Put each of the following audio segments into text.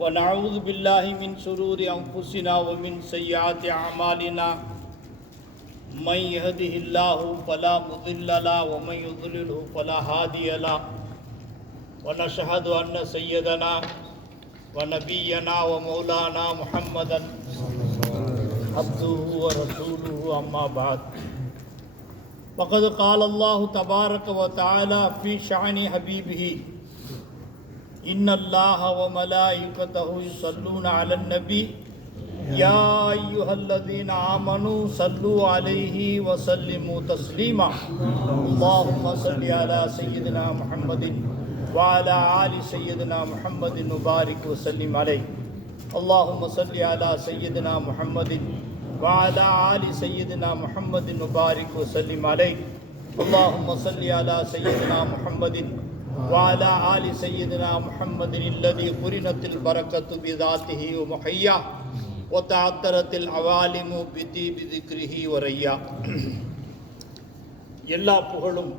ونعوذ بالله من شرور أنفسنا ومن سيئات أعمالنا من يهده الله فلا مضل له ومن يضلله فلا هادي له ونشهد أن سيدنا ونبينا ومولانا محمدا عبده ورسوله أما بعد فقد قال الله تبارك وتعالى في شأن حبيبه إن الله وملائكته يصلون على النبي يا أيها الذين آمنوا صلوا عليه وسلموا تسليما اللهم صل على سيدنا محمد وعلى آل سيدنا محمد وبارك وسلم عليه اللهم صل على سيدنا محمد وعلى آل سيدنا محمد وبارك وسلم عليه اللهم صل على سيدنا محمد وعلى آل سيدنا محمد الذي قرنت البركة بذاته ومحياه وتعطرت العوالم بطيب ذكره وريا. எல்லா புகழும்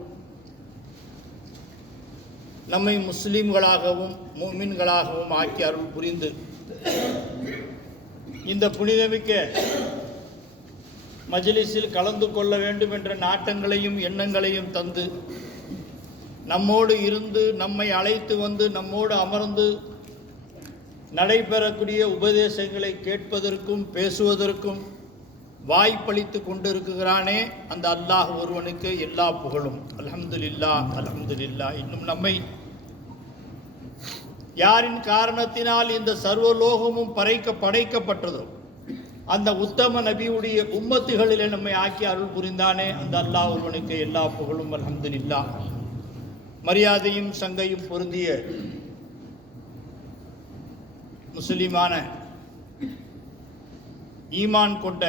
நம்மை முஸ்லிம்களாகவும் முஃமின்களாகவும் ஆக்கி அருள் புரிந்து இந்த புனிதமிக்க மஜ்லிஸில் கலந்து கொள்ள வேண்டும் என்ற நாட்டங்களையும் எண்ணங்களையும் தந்து நம்மோடு இருந்து நம்மை அழைத்து வந்து நம்மோடு அமர்ந்து நடைபெறக்கூடிய உபதேசங்களை கேட்பதற்கும் பேசுவதற்கும் வாய்ப்பளித்து கொண்டிருக்கிறானே அந்த அல்லாஹ் ஒருவனுக்கு எல்லா புகழும். அல்ஹம்துலில்லாஹ் அல்ஹம்துலில்லாஹ். இன்னும் நம்மை யாரின் காரணத்தினால் இந்த சர்வலோகமும் படைக்கப்பட்டதோ அந்த உத்தம நபியுடைய உம்மத்துகளிலே நம்மை ஆக்கி அருள் புரிந்தானே அந்த அல்லாஹ் ஒருவனுக்கு எல்லா புகழும். அல்ஹம்துலில்லாஹ். மரியாதையும் சங்கையும் பொருந்திய முஸ்லிமான ஈமான் கொண்ட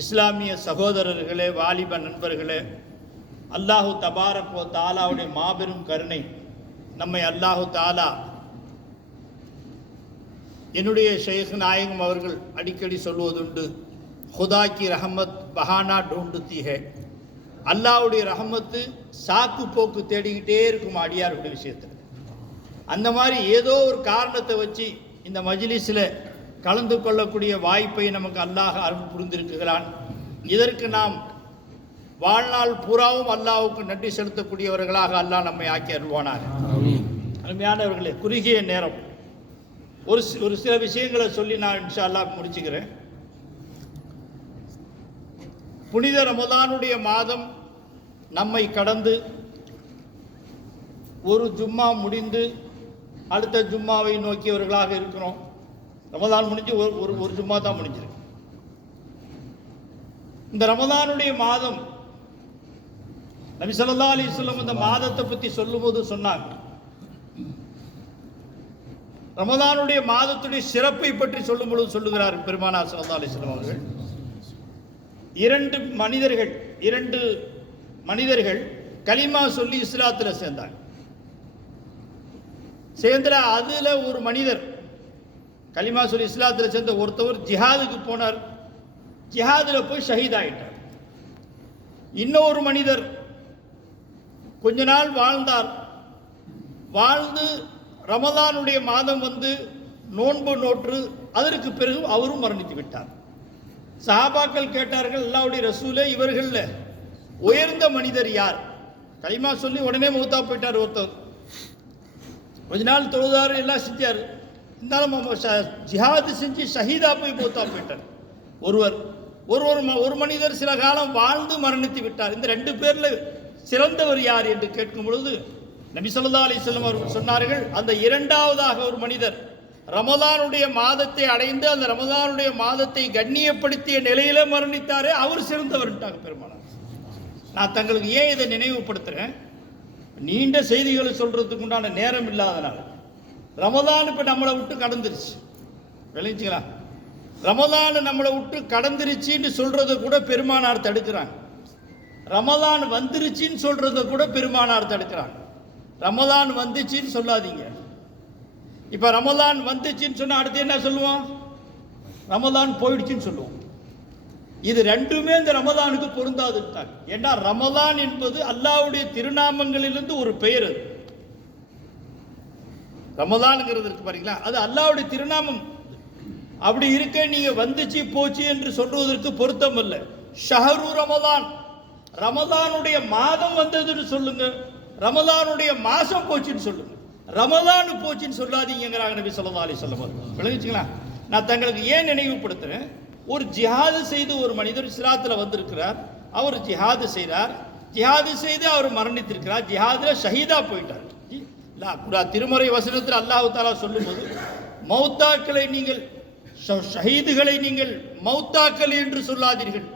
இஸ்லாமிய சகோதரர்களே, வாலிப நண்பர்களே, அல்லாஹு தபாரக் வ தஆலாவுடைய மாபெரும் கருணை நம்மை அல்லாஹு தஆலா என்னுடைய ஷேக் நாயகம் அவர்கள் அடிக்கடி சொல்வதுண்டு, खुदा की रहमत बहाना ढूंढती है. அல்லாஹ்வுடைய ரஹமத்து சாக்கு போக்கு தேடிக்கிட்டே இருக்கும் அடியாருடைய விஷயத்தில். அந்த மாதிரி ஏதோ ஒரு காரணத்தை வச்சு இந்த மஜ்லிஸில் கலந்து கொள்ளக்கூடிய வாய்ப்பை நமக்கு அல்லாஹ் அருள் புரிந்திருக்கிறான். இதற்கு நாம் வாழ்நாள் பூராவும் அல்லாஹ்வுக்கு நன்றி செலுத்தக்கூடியவர்களாக அல்லாஹ் நம்மை ஆக்கி அருள்வானார். அருமையானவர்களே, குறுகிய நேரம் ஒரு சில விஷயங்களை சொல்லி நான் இன்ஷா அல்லாஹ் முடிச்சுக்கிறேன். புனித ரமதானுடைய மாதம் நம்மை கடந்து ஒரு ஜும்மா முடிந்து அடுத்த ஜும்மாவை நோக்கியவர்களாக இருக்கிறோம். ரமதான் முடிஞ்சு ஒரு ஜும்மா தான் முடிஞ்சிருக்கு. இந்த ரமதானுடைய மாதம் நபி ஸல்லல்லாஹு அலைஹி வஸல்லம் இந்த மாதத்தை பற்றி சொல்லும்போது சொன்னாங்க, ரமதானுடைய மாதத்துடைய சிறப்பை பற்றி சொல்லும் பொழுது சொல்லுகிறார் பெருமானார் ஸல்லல்லாஹு அலைஹி வஸல்லம் அவர்கள், இரண்டு மனிதர்கள் கலிமா சொல்லி இஸ்லாத்தில் சேர்ந்தாங்க. அதில் ஒரு மனிதர் கலிமா சொல்லி இஸ்லாத்தில் சேர்ந்த ஒருத்தவர் ஜிஹாதுக்கு போனார். ஜிஹாதில் போய் ஷஹீத் ஆகிட்டார். இன்னொரு மனிதர் கொஞ்ச நாள் வாழ்ந்து ரமதானுடைய மாதம் வந்து நோன்பு நோற்று அதற்கு பிறகு அவரும் மரணித்து விட்டார். சஹாபாக்கள் கேட்டார்கள், அல்லாஹ்வுடைய ரசூலே, இவர்களில் உயர்ந்த மனிதர் யார்? கலிமா சொல்லி உடனே மௌத்தா போயிட்டார் ஒருத்தர். கொஞ்ச நாள் தொழுதாரு, எல்லாம் செஞ்சார். இருந்தாலும் ஜிஹாது செஞ்சு ஷஹீதா போய் மௌத்தா போயிட்டார். ஒரு மனிதர் சில காலம் வாழ்ந்து மரணித்து விட்டார். இந்த ரெண்டு பேரில் சிறந்தவர் யார் என்று கேட்கும் பொழுது நபி ஸல்லல்லாஹு அலைஹி வஸல்லம் அவர்கள் சொன்னார்கள், அந்த இரண்டாவதாக ஒரு மனிதர் ரமதானுடைய மாதத்தை அடைந்து அந்த ரமதானுடைய மாதத்தை கண்ணியப்படுத்திய நிலையில மரணித்தாரே, அவர் சிறந்தவர்ட்டாங்க பெருமானார். நான் தங்களுக்கு ஏன் இதை நினைவுபடுத்துறேன், நீண்ட செய்திகளை சொல்றதுக்கு உண்டான நேரம் இல்லாதனால. ரமதான் இப்போ நம்மளை விட்டு கடந்துருச்சு, விளைஞ்சிங்களா? ரமதான் நம்மளை விட்டு கடந்துருச்சின்னு சொல்றதை கூட பெருமானார் தடுக்கிறாங்க. ரமதான் வந்துருச்சின்னு சொல்றதை கூட பெருமானார் தடுக்கிறாங்க. ரமதான் வந்துச்சின்னு சொல்லாதீங்க. இப்போ ரமதான் வந்துச்சின்னு சொன்னால் அடுத்து என்ன சொல்லுவோம்? ரமதான் போயிடுச்சுன்னு சொல்லுவோம். இது ரெண்டுமே இந்த ரமதானுக்கு பொருந்தாதுட்டாங்க. ஏன்னா ரமதான் என்பது அல்லாஹ்வுடைய திருநாமங்களிலிருந்து ஒரு பெயர். அது ரமலான்ங்கிறது இருக்கு பாருங்களா, அது அல்லாஹ்வுடைய திருநாமம். அப்படி இருக்க நீங்க வந்துச்சு போச்சு என்று சொல்வதற்கு பொருத்தம் இல்லை. ஷஹரு ரமலான், ரமலானுடைய மாதம் வந்ததுன்னு சொல்லுங்க, ரமலானுடைய மாசம் போச்சுன்னு சொல்லுங்க, ரமலான் போச்சுன்னு சொல்லாதீங்கிறாங்க நபி ஸல்லல்லாஹு அலைஹி வஸல்லம். விளங்குச்சுங்களா? நான் தங்களுக்கு ஏன் நினைவுபடுத்துறேன், ஒரு ஜிஹாது செய்து ஒரு மனிதர் இஸ்லாத்தில் வந்திருக்கிறார், அவர் ஜிஹாது செய்கிறார், ஜிஹாது செய்து அவர் மரணித்திருக்கிறார், ஜிஹாதில் ஷஹீதா போயிட்டார். திருமறை வசனத்தில் அல்லாஹ் தஆலா சொல்லும்போது மௌத்தாக்களை நீங்கள் ஷஹீதுகளை நீங்கள் மௌத்தாக்கள் என்று சொல்லாதீர்கள்.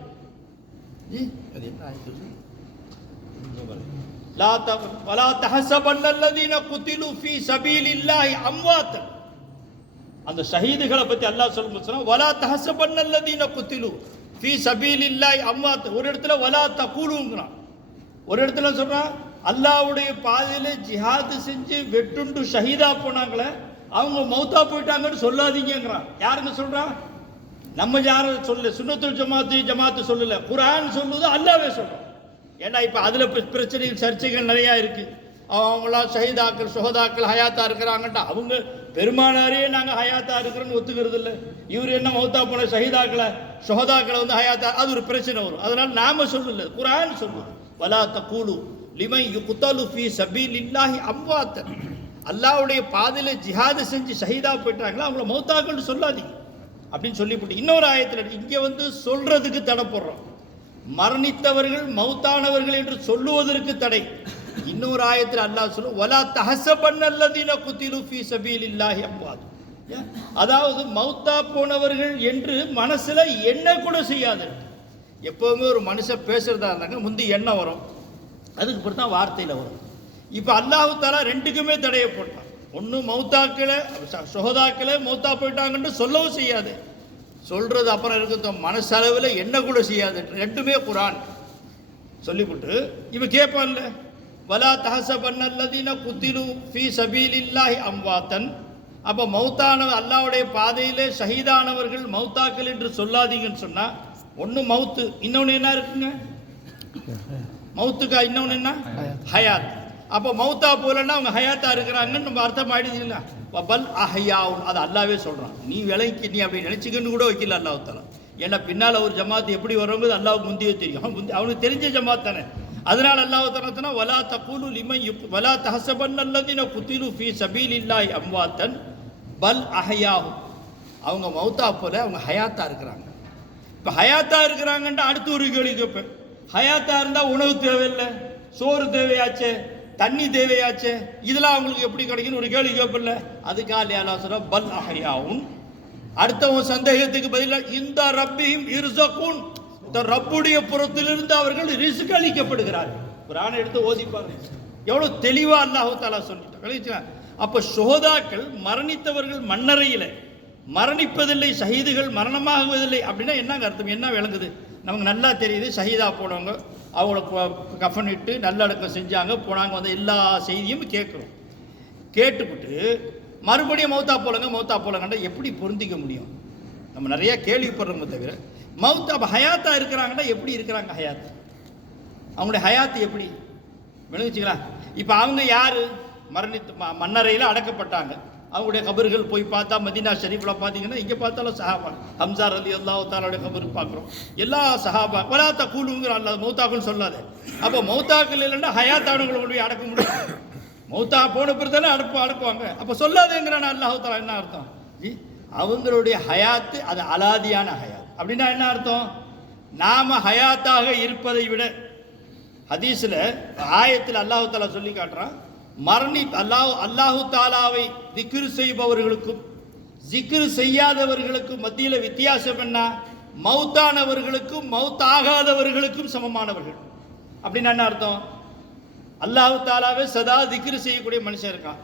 வலா தஹஸபன்னல்லதீன குதிலு ஃபீ ஸபீலில்லாஹி அம்வாத்தன். அந்த ஷஹீதுகளை பற்றி அல்லாஹ் சொல்லும்போது சொன்னா வலா தஹஸபன்னல்லதீன குதிலு ஃபீ ஸபீலில்லாஹி அம்வாத். ஒரு இடத்துல வலா தகூலுங்கிறான், ஒரு இடத்துல சொல்றான் அல்லாஹ்வுடைய பாதையில ஜிஹாது செஞ்சு வெட்டுண்டு ஷஹீதா போனாங்களே அவங்க மௌத்தா போயிட்டாங்கன்னு சொல்லாதீங்கிறான். யாருங்க சொல்றான்? நம்ம யாரும் சொல்லல, சுன்னத்துல் ஜமாத்து சொல்லல, குர்ஆன் சொல்லுது, அல்லாஹ்வே சொல்றான். ஏன்னா இப்போ அதில் பிரச்சனைகள் சர்ச்சைகள் நிறையா இருக்குது. அவங்களாம் ஷஹீதாக்கள் சுஹதாக்கள் ஹயாத்தா இருக்கிறாங்கன்ட்டு அவங்க பெருமானாரே நாங்கள் ஹயாத்தா இருக்கிறோன்னு ஒத்துக்கிறது இல்லை. இவர் என்ன மௌத்தா போன ஷஹீதாக்களை சுஹதாக்களை வந்து ஹயாத்தா, அது ஒரு பிரச்சனை வரும். அதனால் நாம் சொல்லல, குர்ஆன் சொல்லுது வலா தகூலு லிமன் யுக்தலு ஃபீ ஸபீலில்லாஹி அம்வாத்தன். அல்லாஹ்வுடைய பாதையில் ஜிஹாது செஞ்சு ஷஹீதா போயிட்டாங்களா அவங்கள மௌத்தாக்கள்னு சொல்லாதீங்க அப்படின்னு சொல்லிவிட்டு இன்னொரு ஆயத்தில் இங்கே வந்து சொல்றதுக்கு தடை போடுறோம். மரணித்தவர்கள் மௌத்தானவர்கள் என்று சொல்லுவதற்கு தடை. இன்னொரு ஆயத்தில் அல்லாஹ் சொல்லும் வலா தஹஸபன்னல்லதீன குதிலு ஃபீ ஸபீலில்லாஹி அம்வாத். அதாவது மௌத்தா போனவர்கள் என்று மனசுல எண்ண கூட செய்யாது. எப்பவுமே ஒரு மனுஷன் பேசுறதா இருந்தாங்க முந்தி எண்ணம் வரும், அதுக்கு பிறகு தான் வார்த்தையில் வரும். இப்போ அல்லாஹ் தஆலா ரெண்டுக்குமே தடையை போட்டான். ஒன்று மௌத்தாக்களை சுஹதாக்களை மௌத்தா போயிட்டாங்கன்னு சொல்லவும் செய்யாது, சொல்றது அப்புறம் இருக்கிற மனசளவில் என்ன கூட செய்யாது. ரெண்டுமே குர்ஆன் சொல்லிவிட்டு இவன் கேட்பான்ல வலா தஹஸபன்னல்லதீன குதிலு ஃபீ ஸபீலில்லாஹி அம்வாத்தன். அப்போ மௌத்தான அல்லாஹ்வுடைய பாதையிலே ஷஹீதானவர்கள் மௌத்தாக்கள் என்று சொல்லாதீங்கன்னு சொன்னா ஒன்று மௌத்து, இன்னொன்று என்ன இருக்குங்க மௌத்துக்கா, இன்னொன்று என்ன ஹயாத். அப்போ மௌத்தா போலன்னா அவங்க ஹயாத்தா இருக்கிறாங்கன்னு நம்ம அர்த்தம் ஆயிடுதுங்களா? பல் அஹ்யாவுன், அது அல்லாவே சொல்கிறான். நீ விலைக்கு நீ அப்படி நினச்சிக்கன்னு கூட வைக்கல அல்லாஹ் தஆலா. ஏன்னா பின்னால் ஒரு ஜமாத் எப்படி வரும்போது அல்லாஹ்வுக்கு முந்தியே தெரியும், அவனுக்கு தெரிஞ்ச ஜமாத் தானே. அதனால் அல்லாஹ் தஆலா வலா தகூலு லிமன் வலா தஹஸபன்னல்லதீன குதிலு ஃபீ ஸபீலில்லாஹி அம்வாத்தன் பல் அஹ்யாவுன். அவங்க மௌத்தா போல அவங்க ஹயாத்தா இருக்கிறாங்க. இப்போ ஹயாத்தா இருக்கிறாங்கன்ட்டு அடுத்து ஒரு கேள்வி கேட்பேன், ஹயாத்தா இருந்தால் உணவு தேவையில்லை, சோறு தேவையாச்சே, தண்ணி தேவையாச்சே, இதெல்லாம் அவங்களுக்கு எப்படி கிடைக்குன்னு ஒரு கேள்வி கேட்பல. அதுக்காக அல்லாஹ் சொல்ற பல் அஹ்யாவுன். அடுத்தவன் சந்தேகத்துக்கு பதிலாக இந்த ரப்பிஹிம் இர்ஸகூன், இந்த ரப்புடைய புறத்திலிருந்து அவர்கள் ரிஸ்க் அளிக்கப்படுகிறார்கள். குர்ஆனை எடுத்து ஓதிப்பாரு, எவ்வளோ தெளிவாக அல்லாஹ் தஆலா சொல்லிட்டான். அப்போ சுஹதாக்கள் மரணித்தவர்கள் மண்ணறையில் மரணிப்பதில்லை, ஷஹீதுகள் மரணமாகுவதில்லை அப்படின்னா என்னங்க அர்த்தம், என்ன விளங்குது? நமக்கு நல்லா தெரியுது. ஷஹீதா போனவங்க அவங்கள கஃனிட்டு நல்லடக்கம் செஞ்சாங்க போனாங்க, வந்து எல்லா செய்தியும் கேட்குறோம். கேட்டுவிட்டு மறுபடியும் மௌத்தா போலங்கண்டா எப்படி பொருந்திக்க முடியும்? நம்ம நிறைய கேள்விப்படுறோமே தவிர மௌத்தா ஹயாத்தா இருக்கிறாங்கன்னா எப்படி இருக்கிறாங்க ஹயாத், அவங்களுடைய ஹயாத்து எப்படி விளங்குச்சிங்களா? இப்போ அவங்க யார் மரணித்து மண்ணறையில் அடக்கப்பட்டாங்க, அவங்களுடைய கபர்கள் போய் பார்த்தா மதீனா ஷரீஃபில் பார்த்தீங்கன்னா இங்கே பார்த்தாலும் சஹாபா ஹம்சா ரலியல்லாஹு தஆலாவுடைய கபர் பார்க்குறோம். எல்லா சஹாபா வலா தகூலுங்கிற அல்லாஹ் மௌத்தாக்குன்னு சொல்லாது. அப்போ மௌத்தாக்கள் இல்லைன்னா ஹயாத்தானவங்களை கொண்டு போய் அடக்க முடியும்? மௌத்தா போன பிறகு தானே அடக்குவாங்க. அப்போ சொல்லாதேங்கிறான் அல்லாஹ் தஆலா. என்ன அர்த்தம்? அவங்களுடைய ஹயாத்து அது அலாதியான ஹயாத். அப்படின்னா என்ன அர்த்தம்? நாம ஹயாத்தாக இருப்பதை விட ஹதீஸில் ஆயத்தில் அல்லாஹ் தஆலா சொல்லி காட்டுறான், அல்லாஹு தாலாவை திக்ர் செய்பவர்களுக்கும் ஜிக்ர் செய்யாதவர்களுக்கும் மத்தியில் வித்தியாசம் என்ன? மௌத்தானவர்களுக்கும் மௌத்தாகாதவர்களுக்கும் சமமானவர்கள். அப்படின்னு என்ன அர்த்தம்? அல்லாஹு தாலாவை சதா திக்ர் செய்யக்கூடிய மனுஷன் இருக்கான்,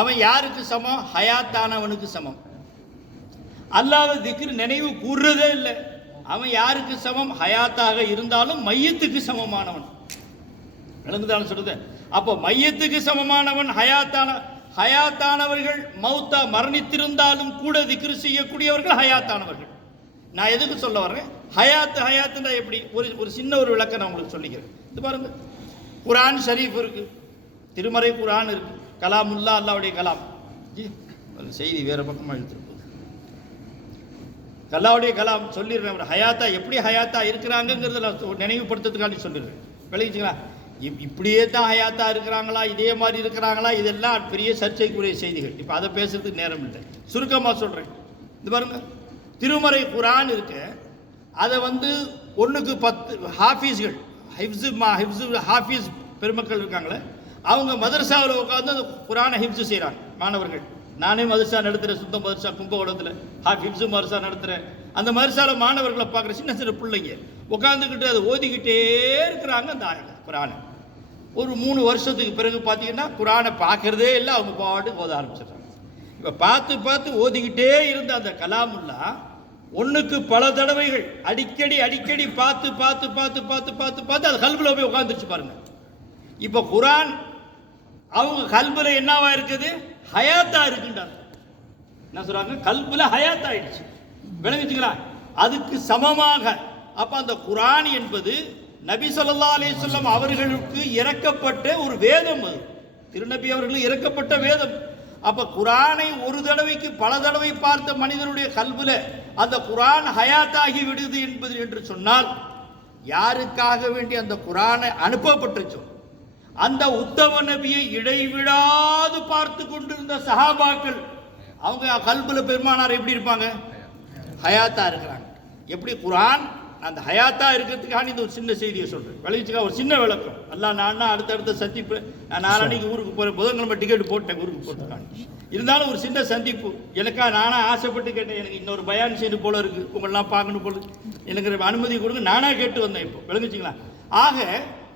அவன் யாருக்கு சமம்? ஹயாத்தானவனுக்கு சமம். அல்லாஹ்வை திக்ர் நினைவு கூறுறதே இல்லை, அவன் யாருக்கு சமம்? ஹயாத்தாக இருந்தாலும் மையத்துக்கு சமமானவன். விளங்குதான் சொல்றது? அப்போ மையத்துக்கு சமமானவன் ஹயாத்தானவர்கள் மௌத்தா மரணித்திருந்தாலும் கூட திக்ர் செய்யக்கூடியவர்கள் ஹயாத்தானவர்கள். நான் எதுக்கு சொல்ல வர்றேன்? ஹயாத்துன்னா எப்படி? ஒரு சின்ன ஒரு விளக்கம் நான் உங்களுக்கு சொல்லிக்கிறேன். இது பாருங்க, குர்ஆன் ஷரீஃப் இருக்கு, திருமறை குர்ஆன் இருக்கு, கலாமுல்லா அல்லாஹ்வுடைய கலாம். அந்த செய்தி வேறு பக்கமாக எடுத்துட்டு போகுது. அல்லாஹ்வுடைய கலாம் சொல்லிடுறேன். அவர் ஹயாத்தா எப்படி ஹயாத்தா இருக்கிறாங்கங்கிறத நான் நினைவுபடுத்துறதுக்காண்டி சொல்லிடுறேன். விளங்கிச்சுங்களா? இப்படியே தான் ஹயாத்தா இருக்கிறாங்களா, இதே மாதிரி இருக்கிறாங்களா, இதெல்லாம் பெரிய சர்ச்சைக்குரிய செய்திகள். இப்போ அதை பேசுறதுக்கு நேரம் இல்லை. சுருக்கமாக சொல்கிறேன். இது பாருங்க, திருமறை குரான் இருக்கு. அதை 1க்கு 10 ஹாஃபீஸ்கள் ஹாஃபீஸ் பெருமக்கள் இருக்காங்களே, அவங்க மதரசாவில் உட்காந்து அந்த குரானை ஹிப்ஸு செய்கிறாங்க மாணவர்கள். நானே மதரசா நடத்துகிறேன், சுத்த மதரசா கும்பகோணத்தில் ஹிப்ஸு மதரசா நடத்துகிறேன். அந்த மதரசாவில் மாணவர்களை பார்க்குற சின்ன சின்ன பிள்ளைங்க உட்காந்துக்கிட்டு அதை ஓதிக்கிட்டே இருக்கிறாங்க அந்த குரானை. ஒரு 3 வருஷத்துக்கு பிறகு பார்த்தீங்கன்னா குரானை பார்க்குறதே இல்லை, அவங்க பாட்டுக்கு ஓத ஆரம்பிச்சிடுறாங்க. இப்போ பார்த்து பார்த்து ஓதிக்கிட்டே இருந்த அந்த கலாமுல்லா 1க்கு பல தடவைகள் அடிக்கடி பார்த்து பார்த்து பார்த்து பார்த்து பார்த்து பார்த்து அது கல்பில் போய் உட்காந்துருச்சு பாருங்க. இப்போ குரான் அவங்க கல்பில் என்னவா இருக்குது? ஹயாத்தா இருக்குன்றாங்க. என்ன சொல்றாங்க? கல்பில் ஹயாத்தா ஆயிடுச்சு. விளங்கிச்சுங்களா? அதுக்கு சமமாக அப்ப அந்த குரான் என்பது நபி ஸல்லல்லாஹு அலைஹி வஸல்லம் அவர்களுக்கு இறக்கப்பட்ட ஒரு வேதம். அது திருநபி அவர்களுக்கு இறக்கப்பட்ட வேதம். அப்ப குரானை ஒரு தடவைக்கு பல தடவை பார்த்த மனிதனுடைய கல்வில அந்த குரான் ஹயாத்தாகி விடுது என்பது என்று சொன்னால், யாருக்காக வேண்டி அந்த குரானை அனுப்பப்பட்டுச்சோ அந்த உத்தம நபியை இடைவிடாது பார்த்து கொண்டிருந்த சஹாபாக்கள் அவங்க கல்வில பெருமானார் எப்படி இருப்பாங்க? ஹயாத்தா இருக்கிறாங்க. எப்படி குரான் அந்த ஹயாத்தா இருக்கிறதுக்காக இந்த ஒரு சின்ன செய்தியை சொல்றேன். விளைவிச்சுக்கா ஒரு சின்ன விளக்கம். எல்லாம் நான் அடுத்தடுத்த சந்திப்பு. நான் நாளைக்கு ஊருக்கு போகிறேன், புதன்கிழமை டிக்கெட் போட்டேன் ஊருக்கு போட்டுருக்காங்க. இருந்தாலும் ஒரு சின்ன சந்திப்பு. எனக்கா நானாக ஆசைப்பட்டு கேட்டேன், எனக்கு இன்னொரு பயான் செய்யணும் போல இருக்கு, உங்களெல்லாம் பார்க்கணும் போல, எனக்கு அனுமதி கொடுங்க, நானாக கேட்டு வந்தேன். இப்போ விளங்குச்சிங்களா? ஆக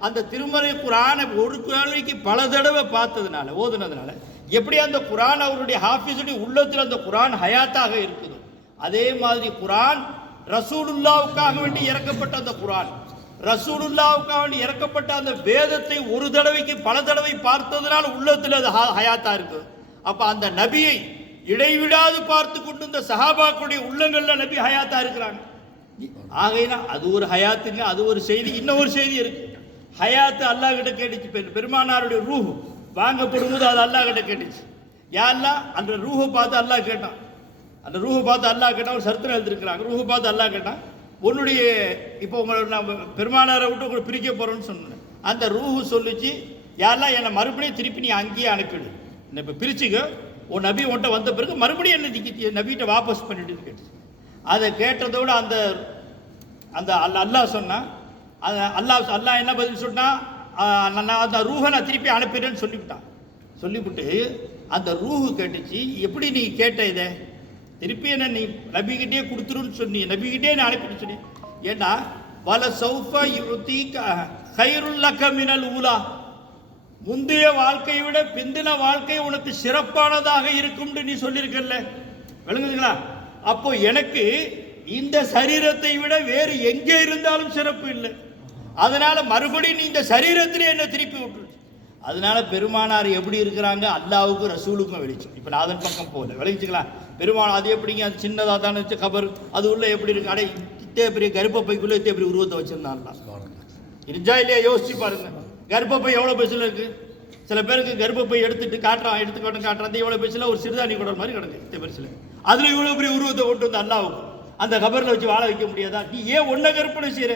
அந்த திருமறை குரானை ஒரு குரானைக்கு பல தடவை பார்த்ததுனால ஓதுனதுனால எப்படி அந்த குரான் அவருடைய ஹாஃபிஸுடைய உள்ளத்தில் அந்த குரான் ஹயாத்தாக இருக்குதோ, அதே மாதிரி குரான் ரசூலுல்லாவுக்காக வேண்டி இறக்கப்பட்ட அந்த குரான், ரசூலுல்லாவுக்காக வேண்டி இறக்கப்பட்ட அந்த வேதத்தை ஒரு தடவைக்கு பல தடவை பார்த்ததுனால உள்ளத்தில் அது ஹயாத்தா இருக்கு. அப்ப அந்த நபியை இடைவிடாது பார்த்து கொண்டு இந்த சஹாபாக்களுடைய உள்ளங்கள்ல நபி ஹயாத்தா இருக்கிறாங்க. ஆகையினா அது ஒரு ஹயாத்துங்க, அது ஒரு செய்தி. இன்னொரு செய்தி இருக்கு. ஹயாத்து அல்லாஹ் கிட்ட கேட்டுச்சு. பெருமானாருடைய ரூஹ் வாங்கப்படும்போது அது அல்லாஹ் கிட்ட கேட்டுச்சு. யா அல்லாஹ், அந்த ரூஹை பார்த்து அல்லாஹ் கேட்டான். அந்த ரூஹை பார்த்து அல்லாஹ் கேட்டான். ஒரு சரித்திரம் எழுதிருக்கிறாங்க. ரூஹை பார்த்து அல்லாஹ் கேட்டான், உன்னுடைய இப்போ உங்களை நான் பெருமானாரை விட்டு உங்களை பிரிக்க போறேன்னு சொன்னேன். அந்த ரூஹு சொல்லிச்சு, யாரெல்லாம் என்னை மறுபடியும் திருப்பி நீ அங்கேயே அனுப்பிடு, என்னை இப்போ பிரிச்சுக்க, உன் நபி உன்ட்ட வந்த பிறகு மறுபடியும் என்ன நபிகிட்ட வாபஸ் பண்ணிட்டு கேட்டுச்சு. அதை கேட்டதோடு அந்த அந்த அல்லாஹ் சொன்னான். அல்லாஹ் என்ன பதில் சொன்னா, அந்த ரூஹை நான் திருப்பி அனுப்பிடுறேன்னு சொல்லிவிட்டான். சொல்லிவிட்டு அந்த ரூஹு கேட்டுச்சு, எப்படி நீ கேட்ட இதை திருப்பி என்ன நீ நபிகிட்டே கொடுத்துருன்னு சொன்னி, நபிகிட்டே நான் அனுப்பிட்டு சொன்னி. ஏன்னா வல சௌஃபா யுதீக கைருல் லக மினல் ஊலா, முந்தைய வாழ்க்கையை விட பிந்தின வாழ்க்கை உனக்கு சிறப்பானதாக இருக்கும்னு நீ சொல்லியிருக்கல. விளங்குதுங்களா? அப்போ எனக்கு இந்த சரீரத்தை விட வேறு எங்கே இருந்தாலும் சிறப்பு இல்லை. அதனால மறுபடியும் நீ இந்த சரீரத்திலே என்ன திருப்பி விட்டுரு. அதனால பெருமானார் எப்படி இருக்கிறாங்க? அல்லாவுக்கும் ரசூலுக்கும் வெளிச்சம். இப்போ நான் அதன் பக்கம் போகல. விளைவிச்சுங்களா? பெருமானார் அது எப்படிங்க? அது சின்னதாக தானே வச்சு கபர், அது உள்ள எப்படி இருக்கு? அடே இத்தே பெரிய கர்ப்பப்பைக்குள்ளே இத்தே பெரிய உருவத்தை வச்சிருந்தாங்களா? இருந்தா இல்லையா? யோசிச்சு பாருங்க. கர்ப்பப்பை எவ்வளோ பெருசில் இருக்கு? சில பேருக்கு கர்ப்பப்பை எடுத்துட்டு காட்டுறான் எவ்வளோ பெருசில் ஒரு சிறுதானி குடல் மாதிரி கிடக்கு இத்தே பெருசில். அதில் இவ்வளோ பெரிய உருவத்தை கொண்டு வந்து அல்லாவுக்கு அந்த கபரில் வச்சு வாழ வைக்க முடியாதா? நீ ஏன் ஒன்றை கற்பனை செய்கிற?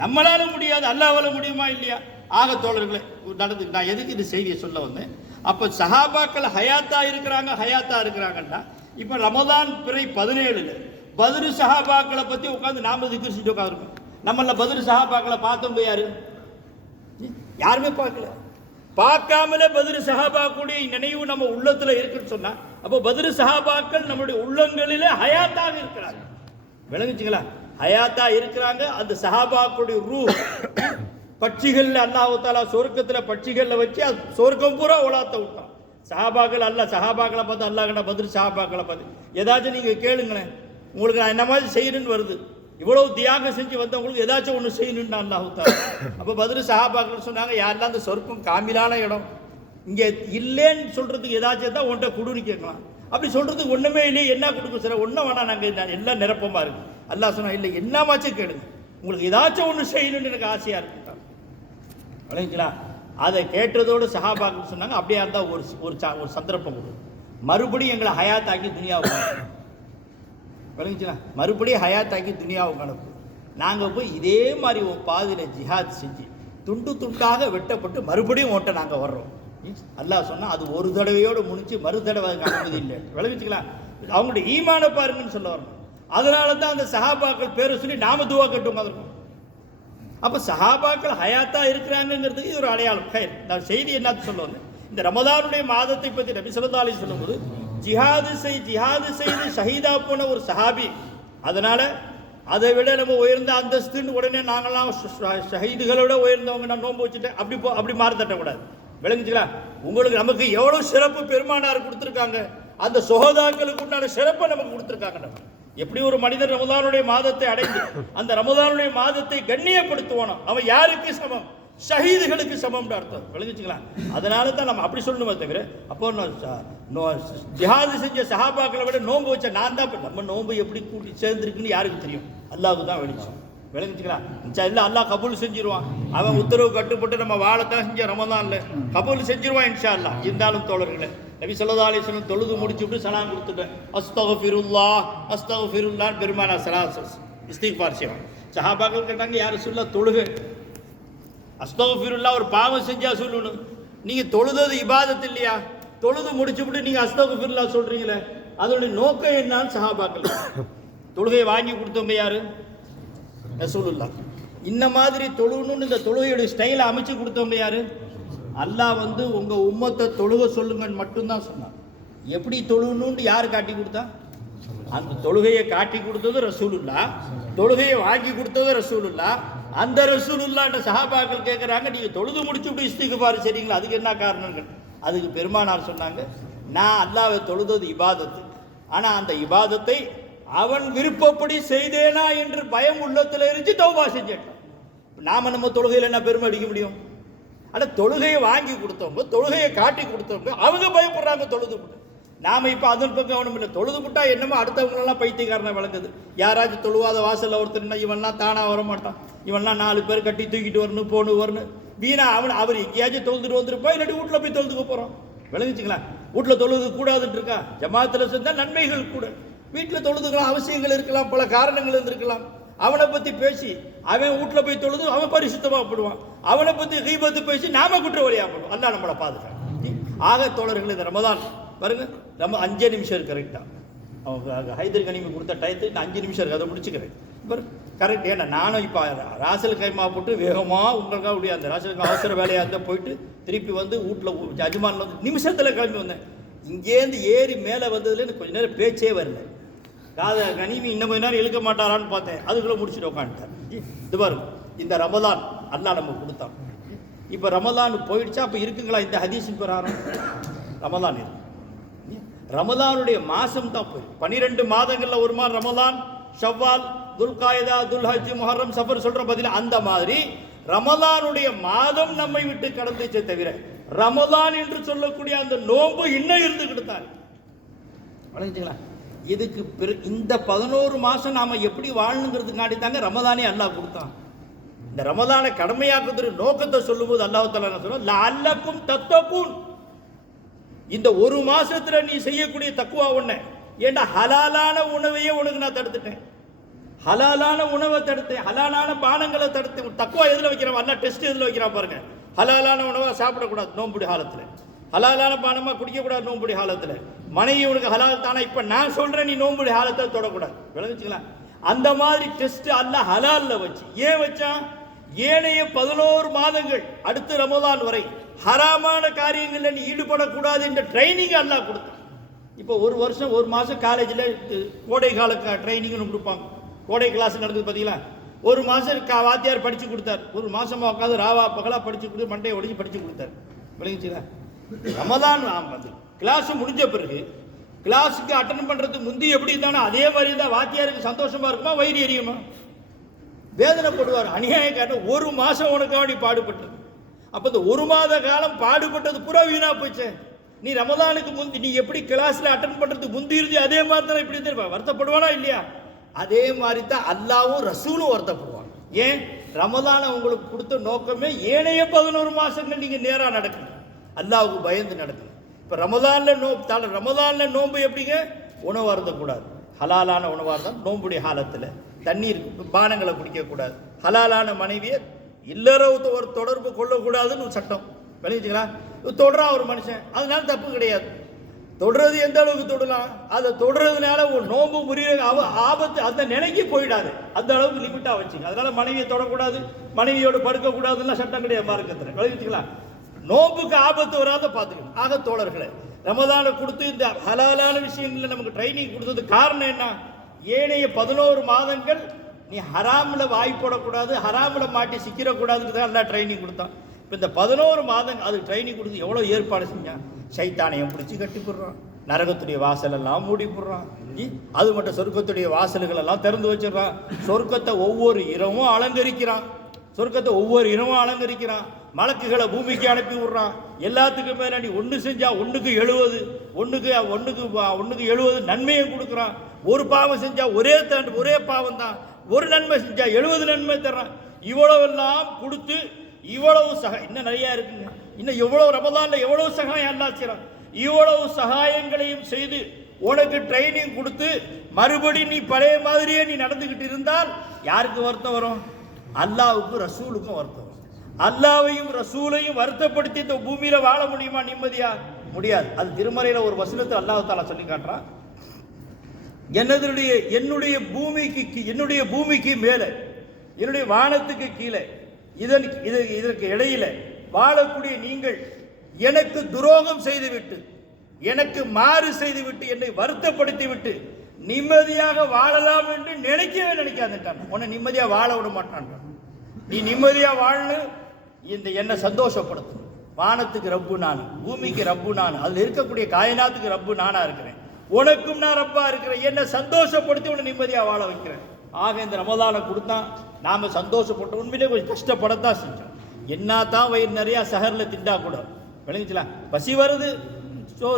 நம்மளால முடியாது, அல்லாவால முடியுமா இல்லையா? ஆக தோழர்களே, நடந்து நான் எதுக்கு இந்த செய்தியை சொல்ல வந்தேன்? அப்போ சஹாபாக்கள் ஹயாத்தா இருக்கிறாங்கன்னா இப்போ ரமதான் பிறை 17 பத்ரு சஹாபாக்களை பற்றி உட்காந்து நாம திக்ர் செஞ்சு உட்காந்துருக்கோம். நம்மள பத்ரு சஹாபாக்களை பார்த்தோம் யாரு? யாருமே பார்க்கல. பார்க்காமலே பத்ரு சஹாபாக்களுடைய நினைவு நம்ம உள்ளத்துல இருக்குன்னு சொன்னா, அப்போ பத்ரு சஹாபாக்கள் நம்மளுடைய உள்ளங்களிலே ஹயாத்தாக இருக்கிறாங்க. விளங்குச்சுங்களா? ஹயாத்தா இருக்கிறாங்க. அந்த சஹாபாக்களுடைய ரூஹ் பட்சிகள் அல்லாஹ் தாலா சொர்க்கத்தில் பட்சிகளில் வச்சு அது சொர்க்கம் பூரா உலாத்த விட்டான். சஹாபாக்கள் சஹாபாக்களை பார்த்து அல்லாஹ் கிட்ட பத்ரு சஹாபாக்களை பார்த்து ஏதாச்சும் நீங்கள் கேளுங்களேன், உங்களுக்கு நான் என்ன மாதிரி செய்யணும்னு வருது. இவ்வளவு தியாகம் செஞ்சு வந்தவங்களுக்கு ஏதாச்சும் ஒன்று செய்யணும்னு அல்லாஹ் தாலா. அப்போ பத்ரு சஹாபாக்கள் சொன்னாங்க, யாரெல்லாம் அந்த சொர்க்கம் காமிலான இடம் இங்கே இல்லைன்னு சொல்றதுக்கு ஏதாச்சும் தான் உன்ட்ட கொடுன்னு கேட்கலாம். அப்படி சொல்றதுக்கு ஒன்றுமே இல்லையே, என்ன கொடுக்கும் சார்? ஒன்றும் வேணாம், நாங்கள் எல்லாம் நிரப்பமாக இருக்கு. அல்லாஹ் சொன்னா, இல்லை என்னமாச்சும் கேளுங்க, உங்களுக்கு ஏதாச்சும் ஒன்று செய்யணும்னு எனக்கு ஆசையாக இருக்குட்டாங்க. விளங்குங்களா? அதை கேட்டதோடு சஹாபாக்கள் சொன்னாங்க, அப்படியே இருந்தால் ஒரு சந்தர்ப்பம் கொடு, மறுபடியும் எங்களை ஹயாத்தாக்கி துனியாவுக்கு விளங்குச்சுன்னா, மறுபடியும் ஹயாத்தாக்கி துனியாவுக்கு அனுப்பு. நாங்கள் போய் இதே மாதிரி உன் பாதையில் ஜிஹாத் செஞ்சு துண்டு துண்டாக வெட்டப்பட்டு மறுபடியும் ஓட்ட நாங்கள் வர்றோம். அல்லாஹ் சொன்னால் அது ஒரு தடவையோடு முடிஞ்சு மறு தடவை அதுக்கு அனுமதி இல்லை. விளங்குச்சுக்கலாம், அவங்களுடைய ஈமான பாருங்கன்னு சொல்ல வரணும். அதனால தான் அந்த சஹாபாக்கள் பேரை சொல்லி நாம துவா கட்டும் இருக்கும். அப்போ சஹாபாக்கள் ஹயாத்தா இருக்கிறாங்கிறதுக்கு இது ஒரு அடையாளம். நான் செய்தி என்னன்னு சொல்ல வந்தேன், இந்த ரமதானுடைய மாதத்தை பற்றி நபி ஸல்லல்லாஹு அலைஹி வஸல்லம் சொல்லும்போது ஜிஹாது செய்து ஷஹீதா போன ஒரு சஹாபி, அதனால அதை விட நம்ம உயர்ந்த அந்தஸ்துன்னு உடனே நாங்கள்லாம் ஷஹீதுகளோட உயர்ந்தவங்க நான் நோன்பு வச்சுட்டேன் அப்படி மாறி தட்டக்கூடாது. விளங்குச்சுங்களா, உங்களுக்கு நமக்கு எவ்வளோ சிறப்பு பெருமானார் கொடுத்துருக்காங்க, அந்த சுஹதாக்களுக்கு உண்டான சிறப்பை நமக்கு கொடுத்துருக்காங்க. எப்படி ஒரு மனிதர் ரமதானுடைய மாதத்தை அடைந்து அந்த ரமதானுடைய மாதத்தை கண்ணியப்படுத்துவானோ அவன் யாருக்கு சமம்? ஷஹீதுகளுக்கு சமம்னு அர்த்தம். விளங்குச்சுங்களா, அதனால தான் நம்ம அப்படி சொல்லணுமே தவிர அப்போ ஜிஹாது செஞ்ச சஹாபாக்களை விட நோன்பு வச்ச நான் தான். நம்ம நோன்பு எப்படி கூட்டி சேர்ந்துருக்குன்னு யாருக்கு தெரியும்? அல்லாஹ்வுக்கு தான் வெளிச்சம். விளங்குச்சுங்களா, இல்லை அல்லாஹ் கபூல் செஞ்சிருவான். அவன் உத்தரவு கட்டுப்பட்டு நம்ம வாழத்தான் செஞ்ச ரமதான்ல கபூல் செஞ்சிருவான் இன்ஷா அல்லாஹ். இருந்தாலும் தோழர்களே, நபி ஸல்லல்லாஹு அலைஹி வஸல்லம் தொழுது முடிச்சுட்டு சலாம் கொடுத்துட்டேன், அஸ்தக்ஃபிருல்லாஹ் பெருமானா ஸலாத் இஸ்திக்ஃபார் செய்வான். சஹாபாக்கள் கேட்டாங்க, யார் ரசூலுல்லாஹ் தொழுகை அஸ்தக்ஃபிருல்லாஹ் ஒரு பாவம் செஞ்சா சொல்லணும், நீங்கள் தொழுது இபாதத்து இல்லையா? தொழுது முடிச்சுவிட்டு நீங்கள் அஸ்தக்ஃபிருல்லாஹ் சொல்றீங்களே, அதோடைய நோக்கம் என்னன்னு சஹாபாக்கள். தொழுகையை வாங்கி கொடுத்தவங்க யாரு? ரசூலுல்லாஹ். இந்த மாதிரி தொழுகணும்னு இந்த தொழுகையுடைய ஸ்டைலை அமைச்சு கொடுத்தவங்க யாரு? அல்லாஹ் வந்து உங்க உம்மத்தை தொழுக சொல்லுங்கன்னு மட்டும்தான் சொன்னான். எப்படி தொழுகணும்னு யார் காட்டி கொடுத்தா? அந்த தொழுகையை காட்டி கொடுத்தது ரசூலுல்லாஹ், தொழுகையை வாங்கி கொடுத்தது ரசூலுல்லாஹ். அந்த ரசூலுல்லாஹ்ன்ற சஹாபாக்கள் கேட்குறாங்க, நீங்கள் தொழுது முடிச்சு இப்படி இஸ்திக்ஃபார் சரிங்களா, அதுக்கு என்ன காரணங்கள்? அதுக்கு பெருமானார் சொன்னாங்க, நான் அல்லாஹ்வை தொழுதது இபாதத்து, ஆனால் அந்த இபாதத்தை அவன் விருப்பப்படி செய்தேனா என்று பயம் உள்ளத்தில் இருந்து தௌபா செஞ்சேன். நாம நம்ம தொழுகையில் என்ன பெருமை அடிக்க முடியும்? ஆனால் தொழுகையை வாங்கி கொடுத்தவங்க, தொழுகையை காட்டி கொடுத்தவங்க அவங்க பயப்படுறாங்க தொழுது விட்டு. நாம இப்போ அதன் பக்கம் கவனம் இல்லை. தொழுது விட்டா என்னமோ அடுத்தவங்களெல்லாம் பைத்தியக்காரனை விளங்குது. யாராச்சும் தொழுவாத வாசலில் ஒருத்தர் இவன்லாம் தானாக வர மாட்டான், இவன்லாம் 4 பேர் கட்டி தூக்கிட்டு வரணும் வரணும் வீணா அவர் எங்கேயாச்சும் தொழுதுட்டு வந்துருப்பா, இல்லாட்டி வீட்டில் போய் தொழுதுக்க போகிறோம். விளங்குச்சுங்களா, வீட்டில் தொழுது கூடாதுன்னு இருக்கா? ஜமாத்தில் செஞ்சால் நன்மைகள் கூட, வீட்டில் தொழுதுக்கலாம், அவசியங்கள் இருக்கலாம், பல காரணங்கள் இருந்திருக்கலாம். அவனை பற்றி பேசி அவன் வீட்டில் போய் தொழுது அவன் பரிசுத்தமாக போடுவான், அவனை பற்றி கீபத்து பேசி நாம குற்றவாளியாக போடுவோம். அல்லாஹ் நம்மளை பாதுகாப்பு. ஆக தோழர்கள், இந்த ரமதான் பாருங்க, நம்ம 5 நிமிஷம் இருக்கு கரெக்டாக. அவங்க ஹைதர் கனிமி கொடுத்த டயத்துக்கு நான் 5 நிமிஷம் இருக்குது, அதை முடிச்சுக்கிறேன் பாரு கரெக்ட். ஏன்னா நானும் இப்போ ராசல் கைமா போட்டு வேகமாக உங்களுக்காக அப்படியே அந்த ராசலுக்கு அவசர வேலையாக இருந்தால் போயிட்டு திருப்பி வந்து வீட்டில் அஜ்மானில் வந்து நிமிஷத்தில் கிளம்பி வந்தேன். இங்கேருந்து ஏறி மேலே வந்ததுல எனக்கு கொஞ்சம் நேரம் பேச்சே வரல. காதை கனிமி இன்னும் கொஞ்ச நேரம் இழுக்க மாட்டாரான்னு பார்த்தேன், அதுக்குள்ளே முடிச்சுட்டு உட்காந்துட்டார். இது பாருங்க, இந்த ரமதான் அல்லாஹ் நம்ம கொடுத்தான். இப்போ ரமதான் போயிடுச்சா? அப்போ இருக்குங்களா இந்த ஹதீஸின் பிரகாரம்? ரமதான் இருக்கு. ரமதானுடைய மாதம் தான் போய் 12 மாதங்களில் ஒரு மாதம் ரமதான், ஷவ்வால், துல்காயதா, துல்ஹஜ், முஹர்ரம், சஃபர் சொல்கிற பதில் அந்த மாதிரி ரமதானுடைய மாதம் நம்மை விட்டு கடந்துச்சே தவிர ரமதான் என்று சொல்லக்கூடிய அந்த நோன்பு இன்னும் இருந்துக்கிட்டு தான். வணங்கிங்களா, இதுக்கு இந்த 11 மாதம் நாம் எப்படி வாழணுங்கிறதுக்காண்டி தாங்க ரமதானே அல்லாஹ் கொடுத்தான். இந்த ரமதானை கடமையாக்குற நோக்கத்தை சொல்லும்போது அல்லாஹ் தஆலா என்ன சொல்றான்? லஅல்லக்கும் தத்தகூன். இந்த 1 மாசத்துல நீ செய்யக்கூடிய தக்குவா ஒண்ணு. ஏண்டா ஹலாலான உணவையே உனக்கு நான் தடுத்துட்டேன், ஹலாலான உணவை தடுத்தேன், ஹலாலான பானங்களை தடுத்து. தக்குவா எதில் வைக்கிறான்? அல்ல டெஸ்ட் எதில் வைக்கிறான் பாருங்க. ஹலாலான உணவை சாப்பிடக்கூடாது நோன்புடி காலத்தில், ஹலாலான பானமாக குடிக்கக்கூடாது நோன்புடி காலத்தில், மனைவி உனக்கு ஹலால் தானே இப்போ நான் சொல்கிறேன் நீ நோன்புடி காலத்தில் தொடக்கூடாது. விளங்குச்சுங்களா, அந்த மாதிரி டெஸ்ட் அல்லாஹ் ஹலாலில் வச்சு. ஏன் வச்சான்? ஏனைய 11 மாதங்கள் அடுத்து ரமதான் வரை ஹராமான காரியங்களில் நீ ஈடுபடக்கூடாது என்ற ட்ரைனிங் அல்லாஹ் கொடுத்தான். இப்போ 1 வருஷம் 1 மாதம் காலேஜில் கோடை கால ட்ரைனிங்னு கொடுப்பாங்க. கோடை கிளாஸ் நடக்குது பார்த்தீங்களா? 1 மாதம் வாத்தியார் படித்து கொடுத்தார், 1 மாதமாக உட்காந்து ராவா பகலாக படித்து கொடுத்து மண்டையை ஒடிச்சு படித்து கொடுத்தார். விளங்குச்சுங்களா, ரமதான் வந்து கிளாஸ் முடிஞ்ச பிறகு கிளாஸுக்கு அட்டன் பண்ணுறதுக்கு முந்தி எப்படி இருந்தானோ அதே மாதிரி தான் வாத்தியாருக்கு சந்தோஷமாக இருக்குமா, வயிறு எரியுமா, வேதனைப்படுவார். அநியாயக்காரன் 1 மாதம் உனக்காக நீ பாடுபட்டது. அப்போ இந்த 1 மாத காலம் பாடுபட்டது பூரா வீணாக போச்சு. நீ ரமதானுக்கு முந்தி நீ எப்படி கிளாஸில் அட்டன் பண்ணுறதுக்கு முந்தி இருந்து அதே மாதிரி தான் இப்படி இருந்திருப்பா, வருத்தப்படுவானா இல்லையா? அதே மாதிரி தான் அல்லாவும் ரசூலும் வருத்தப்படுவாங்க. ஏன்? ரமதானை உங்களுக்கு கொடுத்த நோக்கமே ஏனைய 11 மாதங்கள் நீங்கள் நேராக நடக்கணும், அல்லாவுக்கு பயந்து நடக்கணும். இப்போ ரமலானில் நோன்பு எப்படிங்க? உணவு அருந்தக்கூடாது, ஹலாலான உணவாக இருந்தால் நோன்புடைய காலத்தில் தண்ணீர் பானங்களை குடிக்கக்கூடாது, ஹலாலான மனைவியை இல்லறவு ஒரு தொடர்பு கொள்ளக்கூடாதுன்னு ஒரு சட்டம் விளைவிச்சுங்களா. தொடரான் ஒரு மனுஷன், அதனால தப்பு கிடையாது. தொடுறது எந்த அளவுக்கு தொடலாம், அதை தொடுறதுனால ஒரு நோன்பு முறிய ஆபத்து அந்த நிலைக்கு போயிடாது, அந்த அளவுக்கு லிமிட்டாக வச்சுங்க. அதனால மனைவியை தொடக்கூடாது, மனைவியோடு படுக்கக்கூடாதுன்னா சட்டம் கிடையாது மார்க்கத்தில் விளைவிச்சுக்கலாம். நோன்புக்கு ஆபத்து வராத பார்த்துக்கணும். ஆக தோழர்களை, ரமதானை கொடுத்து இந்த ஹலாலான விஷயங்களில் நமக்கு ட்ரைனிங் கொடுத்தது காரணம் என்ன? ஏனைய 11 மாதங்கள் நீ ஹராமில் வாய் போடக்கூடாது, ஹராமில் மாட்டி சிக்கிடக்கூடாதுன்னு தான் எல்லாம் ட்ரைனிங் கொடுத்தான். இப்போ இந்த 11 மாதம் அது ட்ரைனிங் கொடுத்து எவ்வளோ ஏற்பாடு செஞ்சான். சைத்தானையும் பிடிச்சி கட்டி போடுறான், நரகத்துடைய வாசல் எல்லாம் மூடி போடுறான், அது மட்டும் சொர்க்கத்துடைய வாசல்கள் எல்லாம் திறந்து வச்சிடறான், சொர்க்கத்தை ஒவ்வொரு இரவும் அலங்கரிக்கிறான், மலக்குகளை பூமிக்கு அனுப்பி விடுறான். எல்லாத்துக்கும் மேலே நீ ஒன்று செஞ்சா ஒன்றுக்கு 70 நன்மையை கொடுக்குறான். ஒரு பாவம் செஞ்சா ஒரே பாவம் தான், ஒரு நன்மை செஞ்சா 70 நன்மை தர்றான். இவ்வளவெல்லாம் கொடுத்து இவ்வளவு இன்னும் நிறைய இருக்குங்க. இன்னும் எவ்வளவு ரமதான்ல எவ்வளவு சகாயம் அல்லாஹ் செய்றான். இவ்வளவு சகாயங்களையும் செய்து உனக்கு ட்ரைனிங் கொடுத்து மறுபடி நீ பழைய மாதிரியே நீ நடந்துகிட்டு இருந்தால் யாருக்கு வருத்தம் வரும்? அல்லாஹ்வுக்கும் ரசூலுக்கும் வருத்தம் வரும். அல்லாஹ்வையும் ரசூலையும் வருத்தப்படுத்தி இந்த பூமியில வாழ முடியுமா நிம்மதியா? முடியாது. அது திருமறையில ஒரு வசனத்தை அல்லாஹ் தஆலா சொல்லி காட்டுறான். என்னுடைய பூமிக்கு மேலே, என்னுடைய வானத்துக்கு கீழே, இதற்கு இடையில வாழக்கூடிய நீங்கள் எனக்கு துரோகம் செய்துவிட்டு, எனக்கு மாறு செய்துவிட்டு, என்னை வருத்தப்படுத்தி விட்டு நிம்மதியாக வாழலாம் என்று நினைக்காதுட்டான். உன்னை நிம்மதியா வாழ விட மாட்டான். நீ நிம்மதியா வாழணும், என்னை சந்தோஷப்படுத்தணும். வானத்துக்கு ரப்பு நான், பூமிக்கு ரப்பு நான், அதில் இருக்கக்கூடிய காயனாத்துக்கு ரப்பு நானா இருக்கிறேன், உனக்கும் நான் ரப்பா இருக்கிறேன், என்னை சந்தோஷப்படுத்தி உன்னை நிம்மதியா வாழ வைக்கிறேன். ஆக இந்த ரமதானை கொடுத்தான், நாம சந்தோஷப்பட்ட உண்மையிலே கொஞ்சம் கஷ்டப்படத்தான் செஞ்சோம். என்ன தான் வயிறு நிறையா சஹரில் திண்டா கூட விளங்கிச்சலாம், பசி வருது,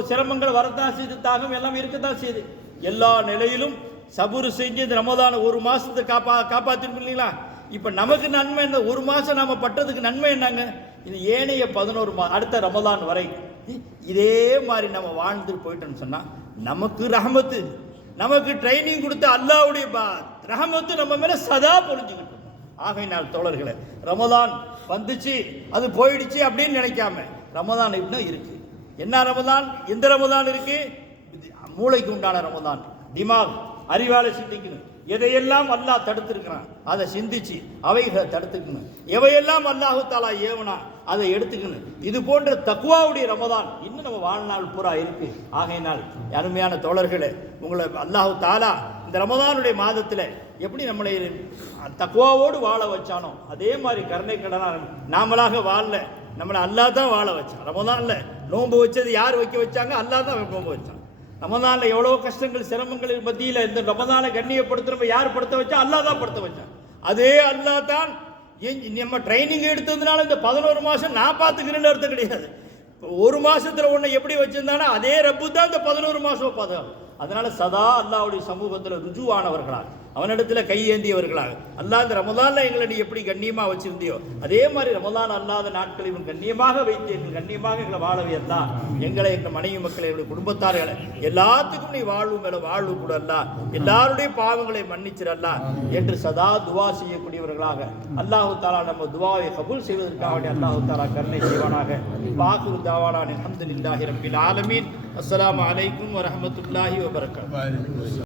சிரமங்கள் வரத்தான் செய்து, தாகம் எல்லாம் இருக்கத்தான் செய்யுது. எல்லா நிலையிலும் சபுரு செஞ்சு இந்த ரமதான ஒரு மாசத்தை காப்பாத்திருப்போம் இல்லைங்களா. இப்ப நமக்கு நன்மை என்ன? ஒரு மாசம் நாம பட்டதுக்கு நன்மை என்னங்க? இது ஏனைய 11 அடுத்த ரமதான் வரை இதே மாதிரி நம்ம வாழ்ந்துட்டு போயிட்டோம்னு சொன்னா நமக்கு ரஹமத்து, நமக்கு ட்ரைனிங் கொடுத்த அல்லாஹ்வுடைய ரஹமத்து நம்ம மேல சதா பொழிஞ்சுக்கிட்டு. ஆகையினால் தோழர்களே, ரமதான் வந்துச்சு அது போயிடுச்சு அப்படின்னு நினைக்காம ரமதான் இன்னும் இருக்கு. என்ன ரமதான்? எந்த ரமதான் இருக்கு? மூளைக்கு உண்டான ரமதான். திமாக், அறிவாலை சிந்திக்கணும். எதையெல்லாம் அல்லாஹ் தடுத்திருக்கிறான் அதை சிந்திச்சு அவைகளை தடுத்துக்கணும். எவையெல்லாம் அல்லாஹு தஆலா ஏவனா அதை எடுத்துக்கணும். இது போன்ற தக்வாவுடைய ரமதான் இன்னும் நம்ம வாழ்நாள் பூரா இருக்கு. ஆகையினால் அருமையான தோழர்களே, உங்களை அல்லாஹு தஆலா இந்த ரமதானுடைய மாதத்தில் எப்படி நம்மளை தக்வாவோடு வாழ வச்சானோ அதே மாதிரி கருணை கடனா நாமளாக வாழல, நம்மளை அல்லாஹ் தான் வாழ வச்சான். ரமதான்ல நோன்பு வச்சது யார் வைக்க வச்சாங்க? அல்லாஹ் தான் நோன்பு வச்சான். ரமதான்ல எவ்வளோ கஷ்டங்கள் சிரமங்களின் மத்தியில் இந்த ரமதானை கண்ணியப்படுத்துறப்ப யார் படுத்த வச்சா? அல்லாஹ் தான் படுத்த வச்சான். அதே அல்லாஹ் தான் நம்ம ட்ரைனிங் எடுத்ததுனால இந்த 11 மாதம் நான் பார்த்துக்கிறேன்னு அர்த்தம் கிடையாது. ஒரு மாசத்துல உன்னை எப்படி வச்சிருந்தானோ அதே ரப்பு தான் இந்த 11 மாதம் பாதுகாப்பு. அதனால சதா அல்லாஹ்வுடைய சமூகத்தில் ருஜுவானவர்களாக, அவனிடத்தில் கையேந்தியவர்களாக, அல்லாஹ் இந்த ரமதான்ல எங்களை நீ எப்படி கண்ணியமாக வச்சிருந்தியோ அதே மாதிரி ரமதான் அல்லாத நாட்களை இவன் கண்ணியமாக வைத்து எங்கள் கண்ணியமாக எங்களை வாழவே எல்லாம் எங்களை, எங்கள் மனைவி மக்களை, எங்களுடைய குடும்பத்தார்களை எல்லாத்துக்கும் நீ வாழ்வு மேல வாழ்வு கூட அல்ல, எல்லாருடைய பாவங்களை மன்னிச்சிடல்லா என்று சதா துவா செய்யக்கூடியவர்களாக அல்லாஹு தஆலா நம்ம துவாவை கபூல் செய்வதற்காக அல்லாஹு தஆலா கருணை செய்வானாக. பாக்குரு தாவானா அல்ஹம்துலில்லாஹி ரப்பில் ஆலமீன். அஸ்ஸலாமு அலைக்கும் வரஹ்மத்துல்லாஹி வபரகாத்துஹு.